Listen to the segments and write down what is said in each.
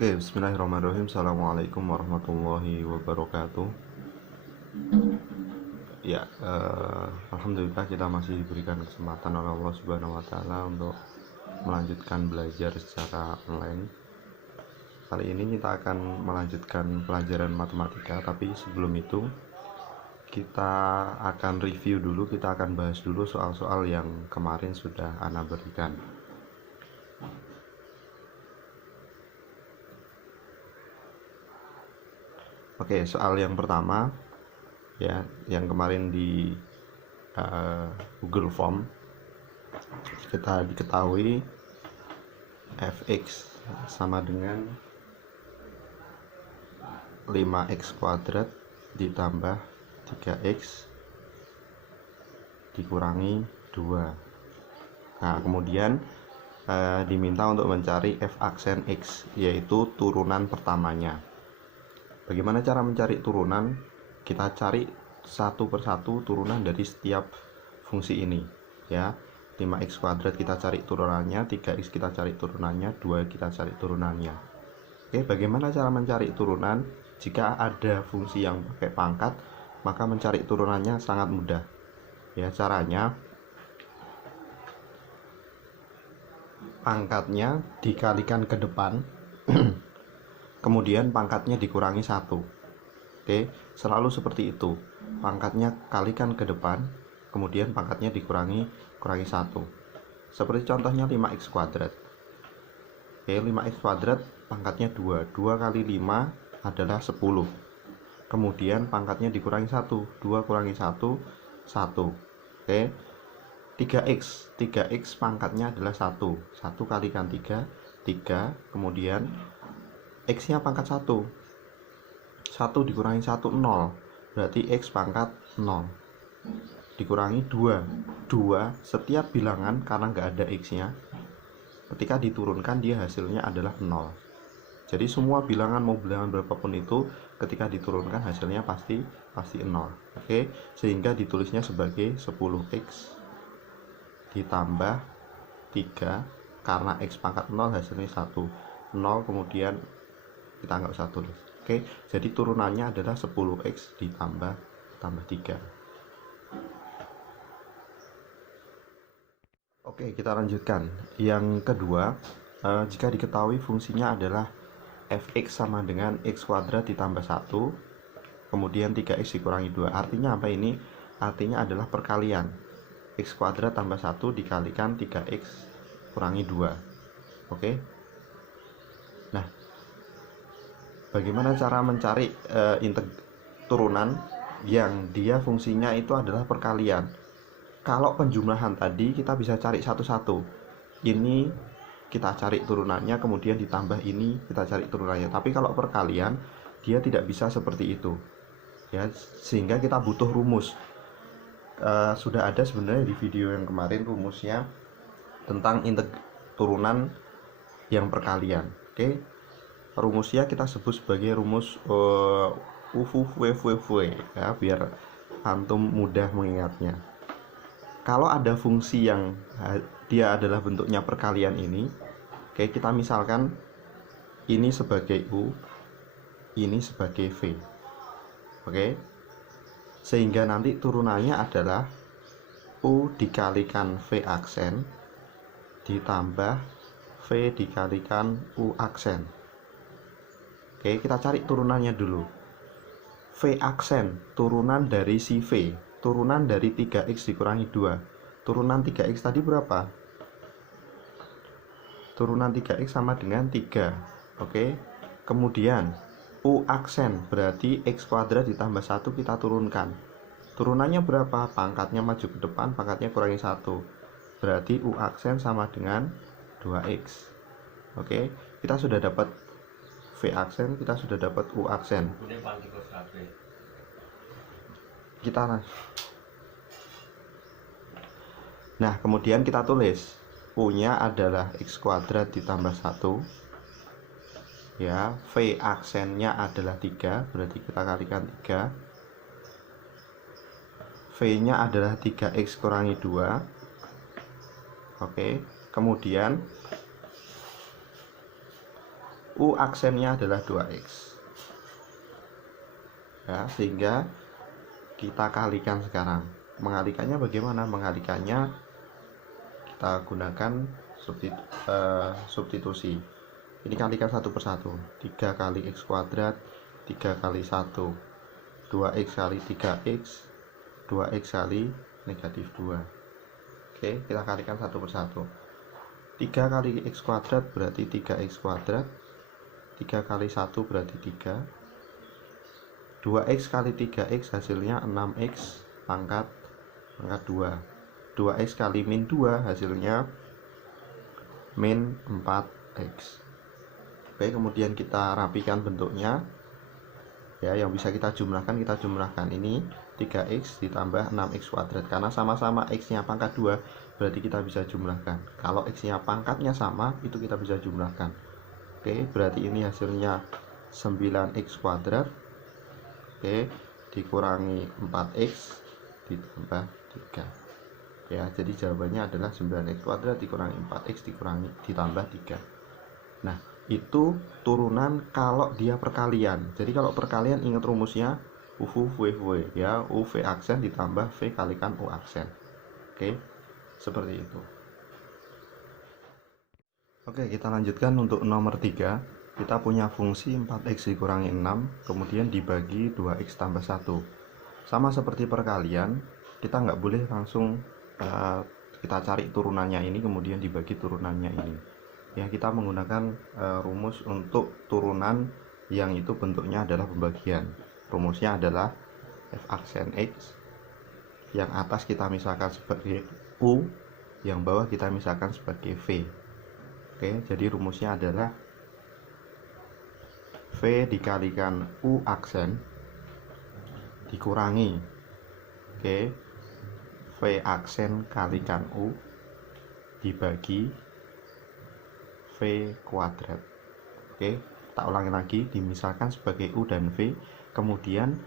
Oke, bismillahirrahmanirrahim. Assalamualaikum warahmatullahi wabarakatuh. Ya, alhamdulillah kita masih diberikan kesempatan oleh Allah Subhanahu wa taala untuk melanjutkan belajar secara online. Kali ini kita akan melanjutkan pelajaran matematika, tapi sebelum itu kita akan review dulu, kita akan bahas dulu soal-soal yang kemarin sudah Ana berikan. Oke, soal yang pertama ya, yang kemarin di Google Form kita diketahui fx sama dengan 5x kuadrat ditambah 3x dikurangi 2. Nah, kemudian diminta untuk mencari f aksen x, yaitu turunan pertamanya. Bagaimana cara mencari turunan? Kita cari satu persatu turunan dari setiap fungsi ini ya. 5x kuadrat kita cari turunannya, 3x kita cari turunannya, 2 kita cari turunannya. Oke, bagaimana cara mencari turunan? Jika ada fungsi yang pakai pangkat, maka mencari turunannya sangat mudah ya. Caranya, pangkatnya dikalikan ke depan kemudian pangkatnya dikurangi 1. Oke, selalu seperti itu. Pangkatnya kalikan ke depan, kemudian pangkatnya dikurangi 1. Seperti contohnya 5x kuadrat. Oke, 5x kuadrat pangkatnya 2. 2 kali 5 adalah 10. Kemudian pangkatnya dikurangi 1. 2 kurangi 1, 1. Oke. 3x pangkatnya adalah 1. 1 kalikan 3, 3. Kemudian x-nya pangkat 1. 1 dikurangi 1, 0. Berarti x pangkat 0. Dikurangi 2. 2 setiap bilangan karena nggak ada x-nya, ketika diturunkan dia hasilnya adalah 0. Jadi semua bilangan, mau bilangan berapapun itu, ketika diturunkan hasilnya pasti 0. Oke, sehingga ditulisnya sebagai 10x ditambah 3, karena x pangkat 0 hasilnya 1. 0 kemudian kita nggak usah tulis. Oke, jadi turunannya adalah 10x ditambah 3. Oke, kita lanjutkan. Yang kedua, jika diketahui fungsinya adalah fx sama dengan x kuadrat ditambah 1, kemudian 3x dikurangi 2. Artinya apa ini? Artinya adalah perkalian. X kuadrat tambah 1 dikalikan 3x kurangi 2. Oke. Nah, bagaimana cara mencari turunan yang dia fungsinya itu adalah perkalian? Kalau penjumlahan tadi kita bisa cari satu-satu. Ini kita cari turunannya, kemudian ditambah ini kita cari turunannya. Tapi kalau perkalian dia tidak bisa seperti itu ya, sehingga kita butuh rumus. Sudah ada sebenarnya di video yang kemarin rumusnya tentang turunan yang perkalian. Oke, rumusnya kita sebut sebagai rumus UVVVV ya, biar antum mudah mengingatnya. Kalau ada fungsi yang dia adalah bentuknya perkalian ini, oke, kita misalkan ini sebagai U, ini sebagai V. Oke, sehingga nanti turunannya adalah U dikalikan V aksen ditambah V dikalikan U aksen. Oke, kita cari turunannya dulu. V aksen, turunan dari si V, turunan dari 3x dikurangi 2. Turunan 3x tadi berapa? Turunan 3x sama dengan 3. Oke. Kemudian U aksen berarti x kuadrat ditambah 1 kita turunkan. Turunannya berapa? Pangkatnya maju ke depan, pangkatnya kurangi 1. Berarti U aksen sama dengan 2x. Oke, kita sudah dapat V aksen, kita sudah dapat U aksen. Nah, kemudian kita tulis U-nya adalah x kuadrat ditambah 1 ya, V aksennya adalah 3, berarti kita kalikan 3. V-nya adalah 3x kurangi 2. Oke, kemudian U aksennya adalah 2X ya, sehingga kita kalikan sekarang. Mengalikannya bagaimana? Mengalikannya kita gunakan substitusi. Ini kalikan satu persatu. 3 kali X kuadrat, 3 kali 1, 2X kali 3X, 2X kali negatif 2. Oke, kita kalikan satu persatu. 3 kali X kuadrat berarti 3X kuadrat, 3 kali 1 berarti 3, 2X kali 3X hasilnya 6X pangkat 2, 2X kali min 2 hasilnya min 4X. Oke, kemudian kita rapikan bentuknya ya, yang bisa kita jumlahkan ini 3X ditambah 6X kuadrat, karena sama-sama X nya pangkat 2 berarti kita bisa jumlahkan. Kalau X nya pangkatnya sama itu kita bisa jumlahkan. Oke, berarti ini hasilnya 9X kuadrat, oke, dikurangi 4X ditambah 3 ya, jadi jawabannya adalah 9X kuadrat dikurangi 4X ditambah 3. Nah, itu turunan kalau dia perkalian. Jadi kalau perkalian ingat rumusnya UV ya, UV aksen ditambah V kalikan U aksen. Oke, seperti itu. Oke, kita lanjutkan untuk nomor 3. Kita punya fungsi 4X dikurangi 6 kemudian dibagi 2X tambah 1. Sama seperti perkalian, kita nggak boleh langsung kita cari turunannya ini kemudian dibagi turunannya ini ya. Kita menggunakan rumus untuk turunan yang itu bentuknya adalah pembagian. Rumusnya adalah F aksen X, yang atas kita misalkan sebagai U, yang bawah kita misalkan sebagai V. Oke, jadi rumusnya adalah V dikalikan U aksen dikurangi V aksen kalikan U dibagi V kuadrat. Oke, tak ulangi lagi, dimisalkan sebagai U dan V, kemudian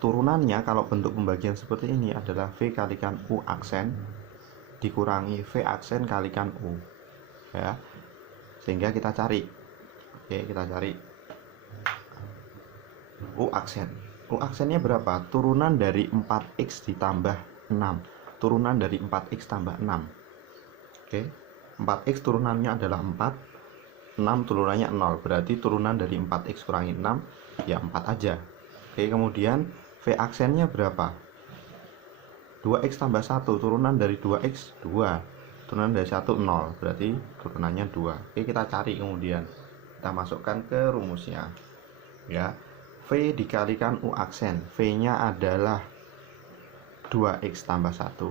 turunannya kalau bentuk pembagian seperti ini adalah V kalikan U aksen dikurangi V aksen kalikan U ya, sehingga kita cari. Oke, kita cari U aksen. U aksennya berapa? Turunan dari 4X ditambah 6. Turunan dari 4X tambah 6. Oke, 4X turunannya adalah 4, 6 turunannya 0, berarti turunan dari 4X kurangi 6 ya 4 aja. Oke, kemudian V aksennya berapa? 2X tambah 1, turunan dari 2X 2, turunan dari 1 0, berarti turunannya 2. Oke, kita cari, kemudian kita masukkan ke rumusnya ya. V dikalikan U aksen, V nya adalah 2X tambah 1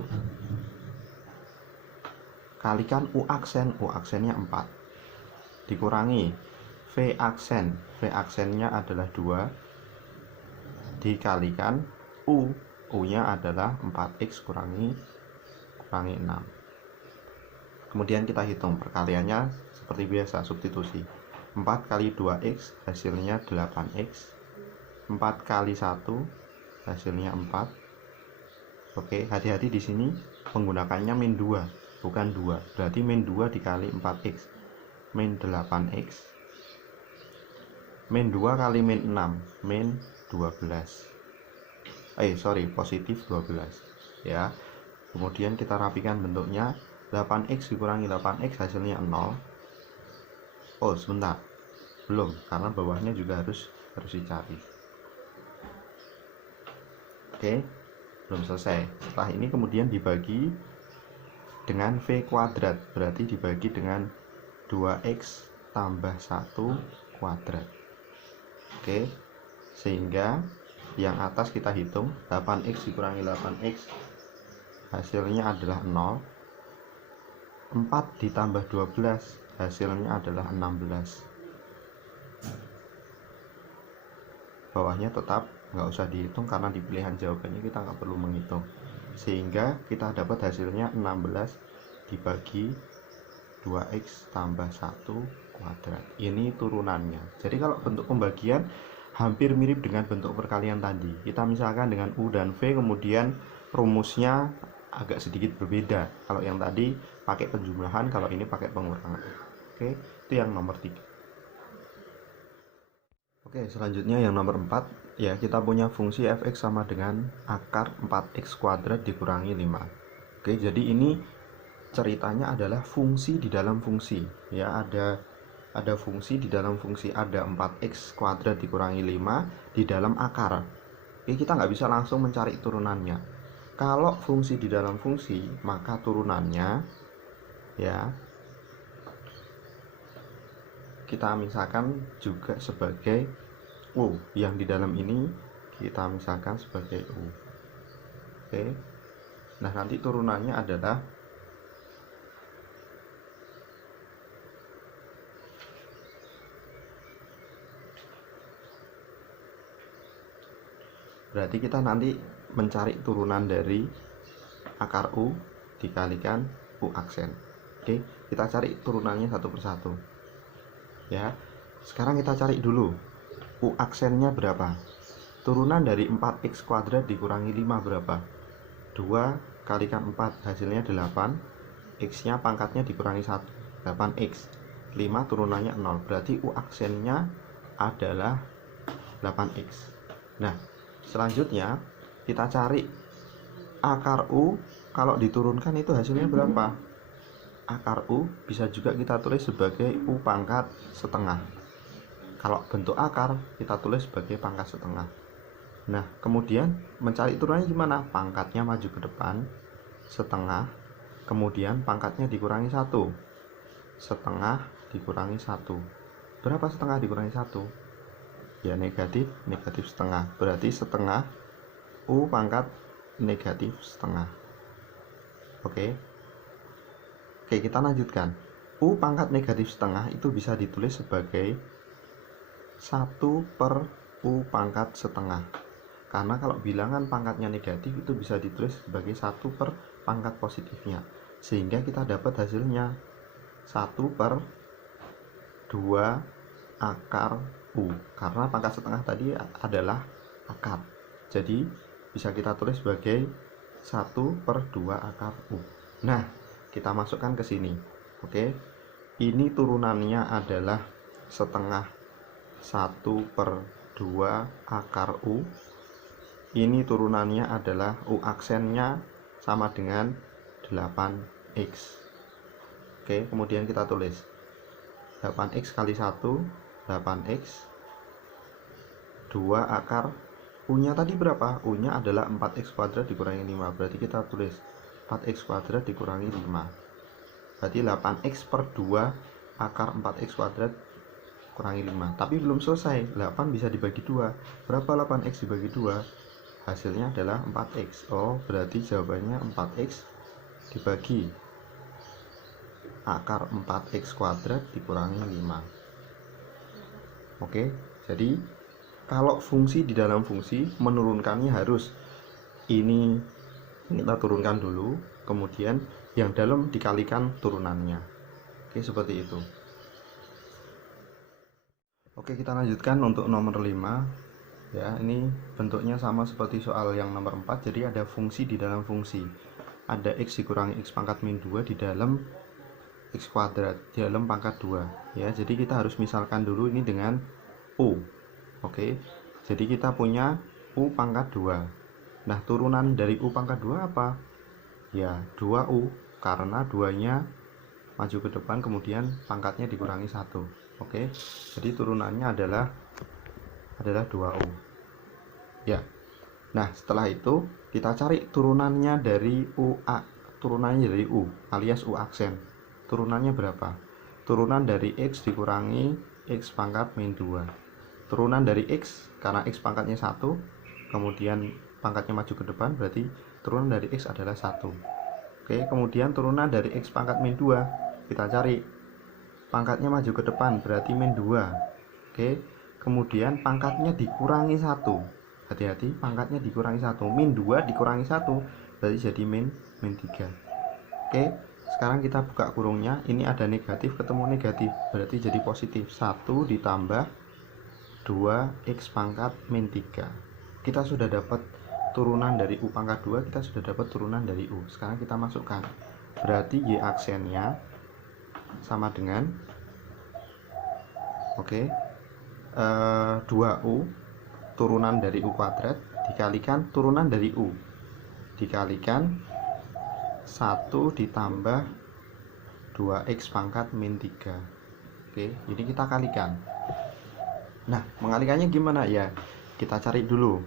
kalikan U aksennya 4 dikurangi V aksen, V aksennya adalah 2 dikalikan U nya adalah 4X kurangi 6. Kemudian kita hitung perkaliannya seperti biasa, substitusi. 4 kali 2X hasilnya 8X, 4 kali 1 hasilnya 4. Oke, hati-hati di sini menggunakannya min 2 bukan 2, berarti min 2 dikali 4X min 8X, min 2 kali min 6 min 12, positif 12 ya. Kemudian kita rapikan bentuknya, 8X dikurangi 8X hasilnya 0. Oh sebentar, belum, karena bawahnya juga harus dicari. Oke, belum selesai. Setelah ini kemudian dibagi dengan V kuadrat, berarti dibagi dengan 2X tambah 1 kuadrat. Oke, sehingga yang atas kita hitung, 8X dikurangi 8X hasilnya adalah 0, 4 ditambah 12 hasilnya adalah 16. Bawahnya tetap nggak usah dihitung karena di pilihan jawabannya kita nggak perlu menghitung, sehingga kita dapat hasilnya 16 dibagi 2X tambah 1 kuadrat. Ini turunannya. Jadi kalau bentuk pembagian hampir mirip dengan bentuk perkalian tadi. Kita misalkan dengan U dan V, kemudian rumusnya agak sedikit berbeda. Kalau yang tadi pakai penjumlahan, kalau ini pakai pengurangan. Oke, itu yang nomor 3. Oke, selanjutnya yang nomor 4, ya, kita punya fungsi fx sama dengan akar 4x kuadrat dikurangi 5. Oke, jadi ini ceritanya adalah fungsi di dalam fungsi, ya, ada fungsi di dalam fungsi, ada 4x kuadrat dikurangi 5 di dalam akar. Oke, kita nggak bisa langsung mencari turunannya. Kalau fungsi di dalam fungsi, maka turunannya, ya, kita misalkan juga sebagai U, yang di dalam ini kita misalkan sebagai U. Oke, nah nanti turunannya adalah berarti kita nanti mencari turunan dari akar U dikalikan U aksen. Oke, kita cari turunannya satu persatu, ya. Sekarang kita cari dulu U aksennya berapa. Turunan dari 4x kuadrat dikurangi 5 berapa? 2 kalikan 4 hasilnya 8. X nya pangkatnya dikurangi 1, 8x. 5 turunannya 0, berarti U aksennya adalah 8x. Nah, selanjutnya kita cari akar U. Kalau diturunkan itu hasilnya berapa? Akar U bisa juga kita tulis sebagai U pangkat setengah. Kalau bentuk akar kita tulis sebagai pangkat setengah. Nah, kemudian mencari turunannya gimana? Pangkatnya maju ke depan setengah, kemudian pangkatnya dikurangi 1. Setengah dikurangi 1. Berapa setengah dikurangi 1? Ya, negatif setengah. Berarti setengah U pangkat negatif setengah. Oke, kita lanjutkan. U pangkat negatif setengah itu bisa ditulis sebagai 1 per U pangkat setengah. Karena kalau bilangan pangkatnya negatif itu bisa ditulis sebagai 1 per pangkat positifnya. Sehingga kita dapat hasilnya 1 per 2 akar U. Karena pangkat setengah tadi adalah akar. Jadi bisa kita tulis sebagai 1 per 2 akar U. Nah, kita masukkan ke sini. Oke, ini turunannya adalah setengah 1 per 2 akar U. Ini turunannya adalah U aksennya sama dengan 8x. Oke, kemudian kita tulis 8x kali 1, 8x. 2 akar U nya tadi berapa? U nya adalah 4x kuadrat dikurangi 5. Berarti kita tulis 4x kuadrat dikurangi 5. Berarti 8x per 2 akar 4x kuadrat kurangi 5. Tapi belum selesai, 8 bisa dibagi 2. Berapa 8x dibagi 2? Hasilnya adalah 4x. Oh, berarti jawabannya 4x dibagi akar 4x kuadrat dikurangi 5. Oke, jadi kalau fungsi di dalam fungsi, menurunkannya harus ini kita turunkan dulu, kemudian yang dalam dikalikan turunannya. Oke, seperti itu. Oke, kita lanjutkan untuk nomor 5. Ya, ini bentuknya sama seperti soal yang nomor 4. Jadi ada fungsi di dalam fungsi. Ada x dikurangi x pangkat min 2 di dalam x kuadrat, di dalam pangkat 2. Ya, jadi kita harus misalkan dulu ini dengan U. Oke, jadi kita punya U pangkat 2. Nah, turunan dari U pangkat 2 apa? Ya, 2U, karena 2-nya maju ke depan, kemudian pangkatnya dikurangi 1. Oke, jadi turunannya adalah 2U. Ya, nah setelah itu kita cari turunannya dari turunannya dari U alias U aksen. Turunannya berapa? Turunan dari X dikurangi X pangkat min 2. Turunan dari X, karena X pangkatnya 1, kemudian pangkatnya maju ke depan, berarti turunan dari X adalah 1. Oke, kemudian turunan dari X pangkat min 2, kita cari pangkatnya maju ke depan, berarti min 2. Oke, kemudian pangkatnya dikurangi 1. Hati-hati, pangkatnya dikurangi 1. Min 2 dikurangi 1, berarti jadi min 3. Oke, sekarang kita buka kurungnya. Ini ada negatif ketemu negatif, berarti jadi positif. 1 ditambah 2x pangkat min 3. Kita sudah dapat turunan dari U pangkat 2, kita sudah dapat turunan dari U. Sekarang kita masukkan. Berarti Y aksennya sama dengan, oke, 2U turunan dari U kuadrat dikalikan turunan dari U dikalikan 1 ditambah 2x pangkat min 3. Oke, ini kita kalikan. Nah, mengalikannya gimana ya? Kita cari dulu.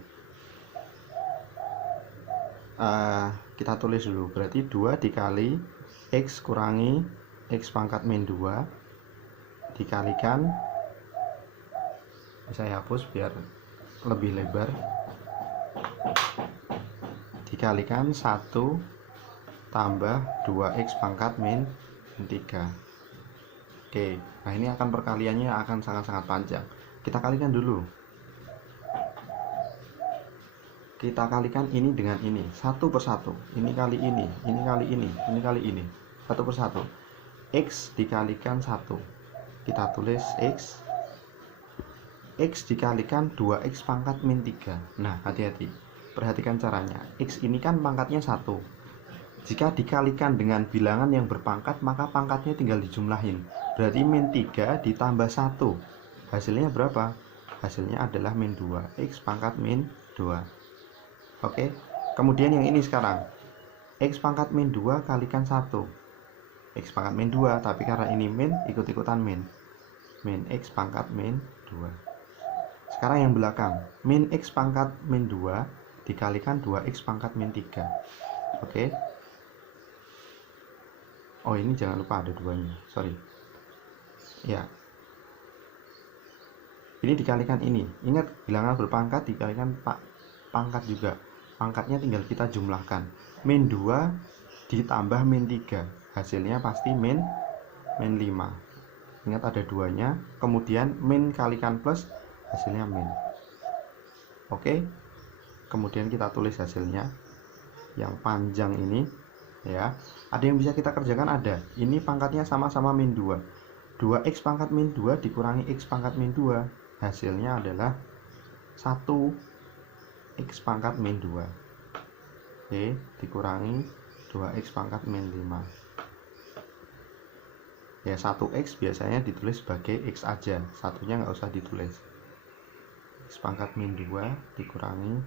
Kita tulis dulu. Berarti 2 dikali x kurangi x pangkat min 2 dikalikan, saya hapus biar lebih lebar, dikalikan 1 tambah 2x pangkat min 3. Oke, nah ini akan perkaliannya akan sangat-sangat panjang. Kita kalikan dulu. Kita kalikan ini dengan ini, satu per satu. Ini kali ini kali ini kali ini, satu per satu. X dikalikan 1, kita tulis x dikalikan 2x pangkat min 3. Nah, hati-hati, perhatikan caranya. X ini kan pangkatnya 1. Jika dikalikan dengan bilangan yang berpangkat, maka pangkatnya tinggal dijumlahin. Berarti min 3 ditambah 1, hasilnya berapa? Hasilnya adalah min 2, x pangkat min 2. Oke, kemudian yang ini sekarang, x pangkat min 2 kalikan 1, x pangkat min 2, tapi karena ini min, ikut-ikutan min x pangkat min 2. Sekarang yang belakang, min x pangkat min 2 dikalikan 2x pangkat min 3. Oke. Oh, ini jangan lupa ada 2-nya, sorry ya. Ini dikalikan ini, ingat bilangan berpangkat dikalikan pangkat juga, pangkatnya tinggal kita jumlahkan. Min 2 ditambah min 3, hasilnya pasti min 5. Ingat ada 2-nya, kemudian min kalikan plus, hasilnya min. Oke, kemudian kita tulis hasilnya yang panjang ini ya. Ada yang bisa kita kerjakan, ada. Ini pangkatnya sama-sama min 2. 2x pangkat min 2 dikurangi x pangkat min 2, hasilnya adalah 1x pangkat min 2. Oke, dikurangi 2x pangkat min 5. Ya, 1x biasanya ditulis sebagai x aja, satunya nggak usah ditulis. X pangkat min 2 dikurangi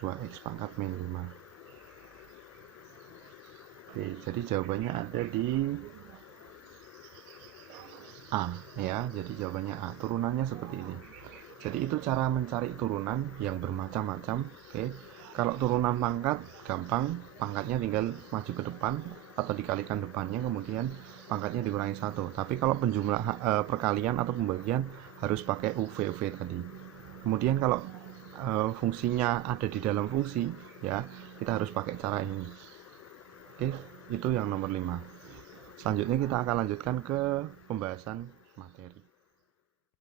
2x pangkat min 5. Oke, jadi jawabannya ada di A ya. Jadi jawabannya A, turunannya seperti ini. Jadi itu cara mencari turunan yang bermacam-macam. Oke, kalau turunan pangkat gampang, pangkatnya tinggal maju ke depan atau dikalikan depannya, kemudian pangkatnya dikurangi 1. Tapi kalau perkalian atau pembagian harus pakai UV tadi. Kemudian kalau fungsinya ada di dalam fungsi ya, kita harus pakai cara ini. Oke, itu yang nomor 5. Selanjutnya kita akan lanjutkan ke pembahasan materi.